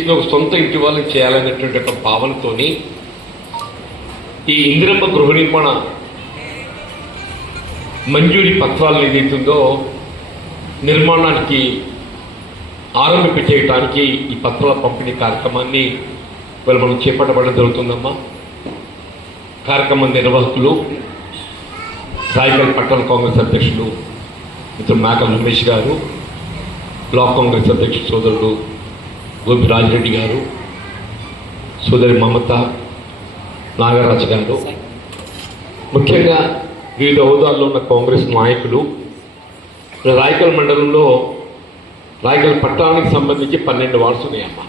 చేసిన ఒక సొంత ఇంటి వాళ్ళకి చేయాలనేటువంటి ఒక భావనతోని ఈ ఇందిరమ్మ గృహ నిర్మాణ మంజూరి పత్రాలు ఏదైతుందో నిర్మాణానికి ఆరంభింపచేయటానికి ఈ పత్రాల పంపిణీ కార్యక్రమాన్ని ఇవాళ మనం చేపట్టబడడం జరుగుతుందమ్మా. కార్యక్రమం నిర్వాహకులు రాయకల్ పట్టణ కాంగ్రెస్ అధ్యక్షులు మిత్రుడు మేకల్ రమేష్ గారు బ్లాక్ కాంగ్రెస్ అధ్యక్షుడు సోదరుడు గోపి రాజిరెడ్డి గారు సోదరి మమత నాగరాజు గారు ముఖ్యంగా వివిధ హోదాల్లో ఉన్న కాంగ్రెస్ నాయకులు రాయకల్ మండలంలో రాయకల్ పట్టణానికి సంబంధించి పన్నెండు వార్డ్స్ ఉన్నాయమ్మా.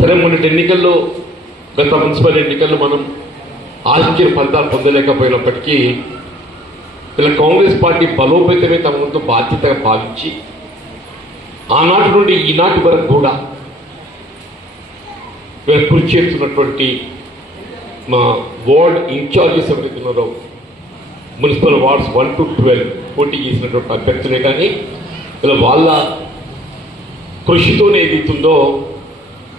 సరే మొన్నటి ఎన్నికల్లో గత మున్సిపల్ ఎన్నికల్లో మనం ఆశించిన ఫలితాలు పొందలేకపోయినప్పటికీ ఇలా కాంగ్రెస్ పార్టీ బలోపేతమే తమ వంతు బాధ్యతగా భావించి ఆనాటి నుండి ఈనాటి వరకు కూడా వీళ్ళు కృషి చేస్తున్నటువంటి మా వార్డ్ ఇన్ఛార్జెస్ ఎవరైతే ఉన్నారో municipal wards one two twelve పోటీ చేసినటువంటి అభ్యర్థులే కానీ ఇలా వాళ్ళ కృషితోనే ఏదైతుందో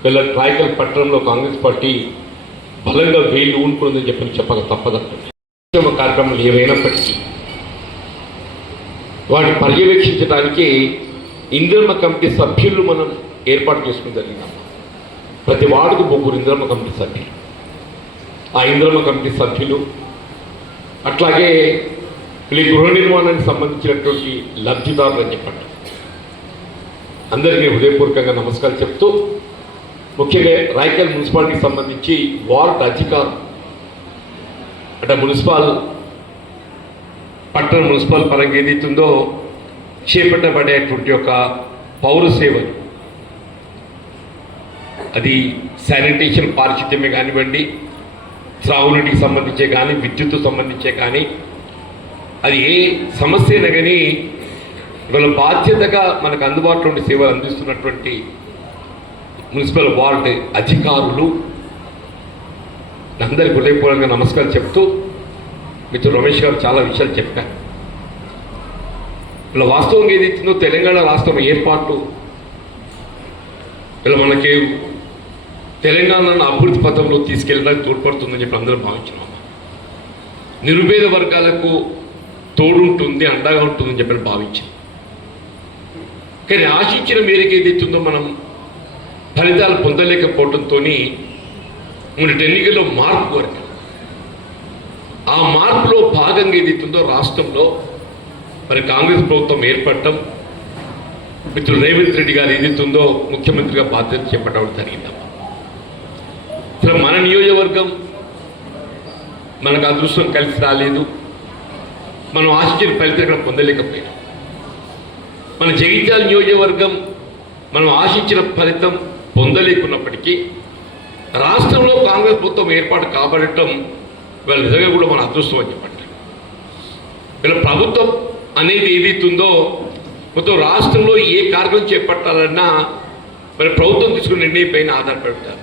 వీళ్ళ ట్రాయకల్ పట్టణంలో కాంగ్రెస్ పార్టీ బలంగా వేలు ఊనుకుందని చెప్పి చెప్పక తప్పదంటుంది కార్యక్రమాలు ఏమైనప్పటికీ వాటిని పర్యవేక్షించడానికి ఇంద్రమ్మ కమిటీ సభ్యులు మనం ఏర్పాటు చేసుకుని జరిగినాం ప్రతి వార్డుకు ముగ్గురు ఇంద్రమ్మ కమిటీ సభ్యులు. ఆ ఇంద్రమ్మ కమిటీ సభ్యులు అట్లాగే ఈ గృహ నిర్మాణానికి సంబంధించినటువంటి లబ్ధిదారులు అని చెప్పండి. అందరికీ హృదయపూర్వకంగా నమస్కారం చెప్తూ ముఖ్యంగా రాయకల్ మున్సిపాలిటీకి సంబంధించి వార్డ్ అధికారం అంటే మున్సిపాల్ పట్టణ మున్సిపల్ పరంగా ఏదైతుందో చేపట్టబడేటువంటి ఒక పౌర సేవలు. అది శానిటేషన్ పారిశుద్ధ్యమే కానివ్వండి త్రాగునీటికి సంబంధించే కానీ విద్యుత్తు సంబంధించే కానీ అది ఏ సమస్య అయినా కానీ ఇవాళ బాధ్యతగా మనకు అందుబాటులో ఉండే సేవలు అందిస్తున్నటువంటి మున్సిపల్ వార్డు అధికారులు అందరికి హృదయపూర్వకంగా నమస్కారం చెప్తూ మిత్రుడు రమేష్ గారు చాలా విషయాలు చెప్పారు. ఇలా వాస్తవం ఏది ఇచ్చిందో తెలంగాణ రాష్ట్రం ఏర్పాటు. ఇలా మనకి తెలంగాణను అభివృద్ధి పథంలో తీసుకెళ్ళడానికి తోడ్పడుతుందని చెప్పి అందరం భావించినాం. నిరుపేద వర్గాలకు తోడుంటుంది అండగా ఉంటుందని చెప్పి భావించింది కానీ ఆశించిన మేరకు ఏదైతుందో మనం ఫలితాలు పొందలేకపోవడంతో మొన్నటి ఎన్నికల్లో మార్పు వరకు ఆ మార్పులో భాగంగా ఏదైతుందో రాష్ట్రంలో మరి కాంగ్రెస్ ప్రభుత్వం ఏర్పడటం మిత్రుడు రేవంత్ రెడ్డి గారు ఏదైతుందో ముఖ్యమంత్రిగా బాధ్యత చేపట్టడం జరిగిందమ్మా. అసలు మన నియోజకవర్గం మనకు అదృష్టం కలిసి రాలేదు. మనం ఆశించిన ఫలితం ఇక్కడ పొందలేకపోయాం మన జగిత్యాల నియోజకవర్గం మనం ఆశించిన ఫలితం పొందలేకున్నప్పటికీ రాష్ట్రంలో కాంగ్రెస్ ప్రభుత్వం ఏర్పాటు కాబడటం వీళ్ళ నిజంగా కూడా మన అదృష్టం అని చెప్పండి వీళ్ళ ప్రభుత్వం అనేది ఏదైతుందో మొత్తం రాష్ట్రంలో ఏ కార్యక్రమం చేపట్టాలన్నా మరి ప్రభుత్వం తీసుకున్న నిర్ణయం పైన ఆధారపడతారు